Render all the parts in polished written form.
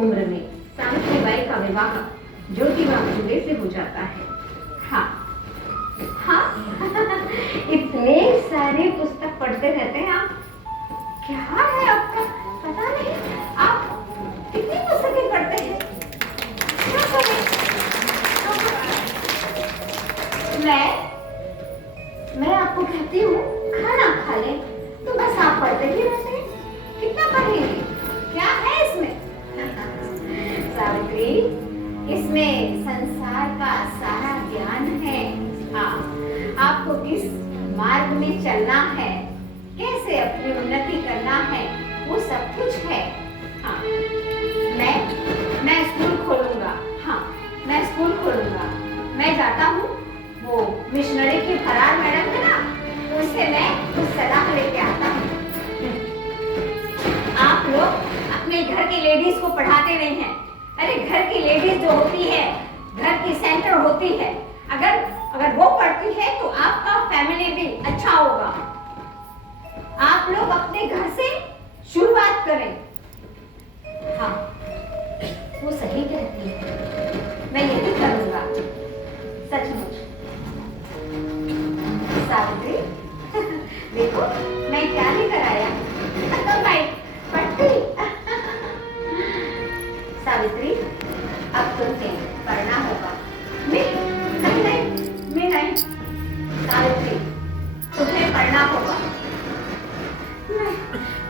उम्र में सावित्रीबाई का विवाह ज्योतिबा फुले से हो जाता है। हाँ हाँ इतने सारे पुस्तक पढ़ते रहते हैं आप। क्या है आपका? पता नहीं आप कितनी पुस्तकें पढ़ते हैं? क्या करें? मैं आपको कहती हूँ खाना खा ले, तो बस आप पढ़ते ही रहते हैं। कितना पढ़ेंगे? क्या है इसमें? सावित्री, इसमें संसार का सारा ज्ञान है। हाँ, आपको किस मार्ग में चलना है, कैसे अपनी उन्नति करना है, वो सब कुछ है। हाँ, मैं स्कूल खोलूंगा। हाँ, मैं स्कूल खोलूंगा। मैं जाता हूँ, वो मिशनरी की फरार मैडम है ना, उससे मैं कुछ सलाह लेके आता हूँ। आप लोग अपने घर की लेडीज को पढ़ाते नहीं हैं। अरे घर की लेडीज जो होती है, घर की सेंटर होती है, अगर वो पढ़ती है तो आपका फैमिली भी अच्छा होगा। आप लोग अपने घर से शुरुआत करें। हाँ, वो सही कहती है, मैं यही करूंगा, सचमुच। सावित्री देखो मैं क्या लेकर आया। भाई पट्टी। सावित्री, अब तुम्हें पढ़ना होगा। नहीं। सावित्री, तुम्हें पढ़ना होगा।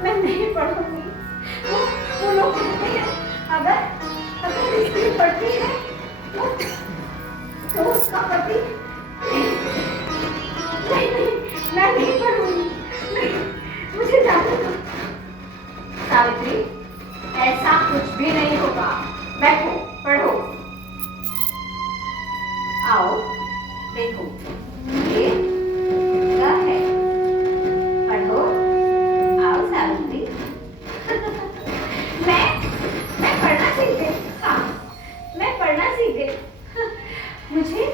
मैं नहीं पढ़ूंगी। वो लोग कहते हैं अगर स्त्री पढ़ती है तो उसका पति। नहीं, मैं नहीं पढ़ूंगी। नहीं, मुझे जाने दो। सावित्री, ऐसा कुछ भी नहीं होगा। बैठो, पढ़ो। आओ, देखो ये क्या है, पढ़ो। आओ सावित्री। मैं पढ़ना सीख गई। हाँ, मैं पढ़ना सीख गई। मुझे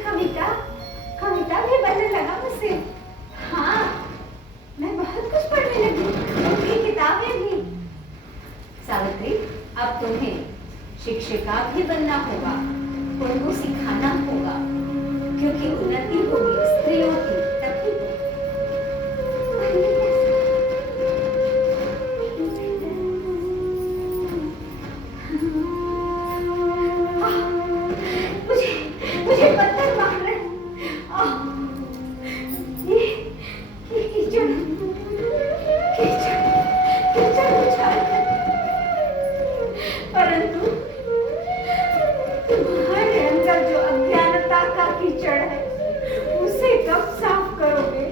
कविता भी बनने लगा मुझसे। हाँ, मैं बहुत कुछ पढ़ने लगी, उनकी किताबें भी। सावित्री, अब तुम्हें शिक्षिका भी बनना होगा, उनको सिखाना होगा, क्योंकि उन्नति होगी स्त्रियों की तभी। मुझे पत्थर मार रहे। ये कीचड़ उछाल है। परंतु तुम्हारे अंदर जो अज्ञानता का कीचड़ है, उसे कब साफ करोगे?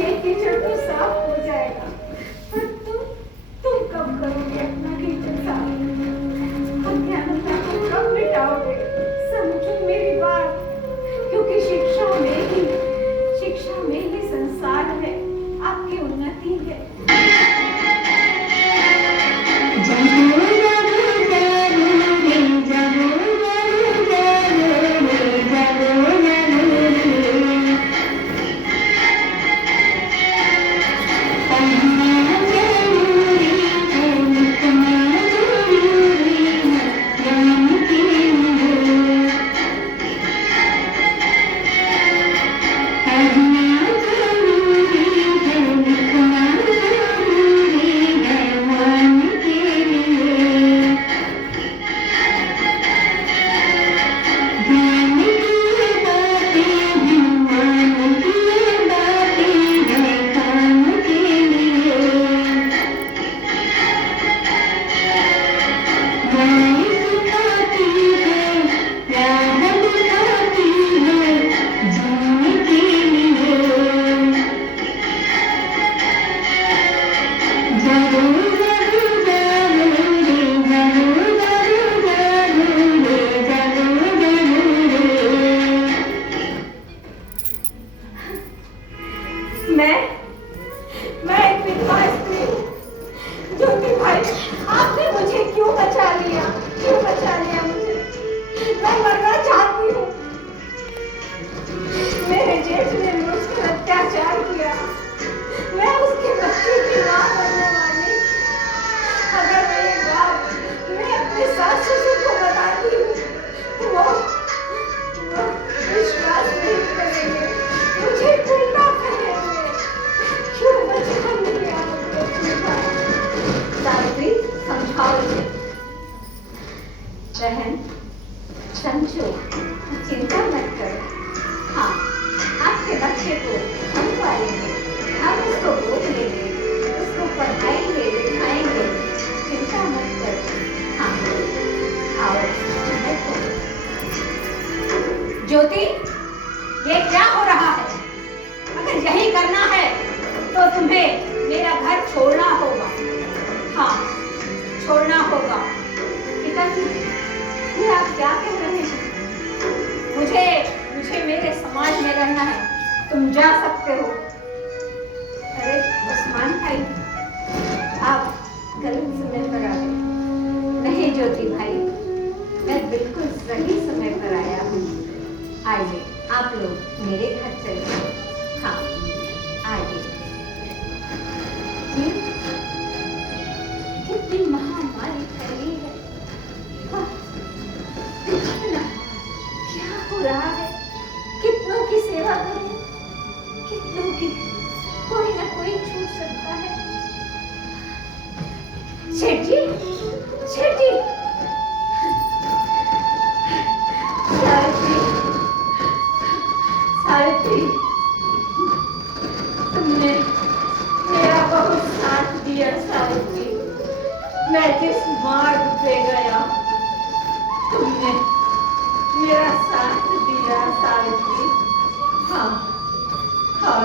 ये कीचड़ तो साफ हो जाएगा, पर तुम कब करोगे अपना कीचड़ साफ? अज्ञानता को कब मिटाओगे? समझो मेरी बात, क्योंकि शिक्षा में ही संसार है, आपकी उन्नति है। बच्चे को हम पालेंगे, हम उसको गोद लेंगे, उसको पढ़ाएंगे, लिखाएंगे, चिंता मत करो। हाँ, आओ बैठो। ज्योति, ये क्या हो रहा है? अगर यही करना है तो तुम्हें मेरा घर छोड़ना होगा। हाँ, छोड़ना होगा। पिताजी, ये आप क्या कह रहे हैं? मुझे मेरे समाज में रहना है, तुम जा सकते हो। अरे उस्मान भाई, आप गलत समय पर आ गए। नहीं ज्योति भाई, मैं बिल्कुल सही समय पर आया हूँ। आइए आप लोग मेरे घर चलिए। हाँ, आइए। कितनी महामारी फैली है। हाँ, देखिए ना क्या हो रहा है। कितनों की सेवा करें, कितनों की, कोई ना कोई छूट सकता है। शेठ जी, शेठ जी, सावित्री, सावित्री, तुमने मेरा बहुत साथ दिया सावित्री। मैं जिस मार्ग पे गया, तुमने मेरा साथ दिया सावित्री। हाँ, और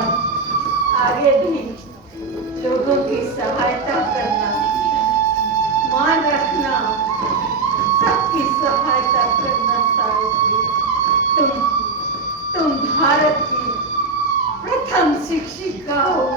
आगे भी लोगों की सहायता करना, मान रखना, सबकी सहायता करना सावित्री। तुम भारत की प्रथम शिक्षिका हो।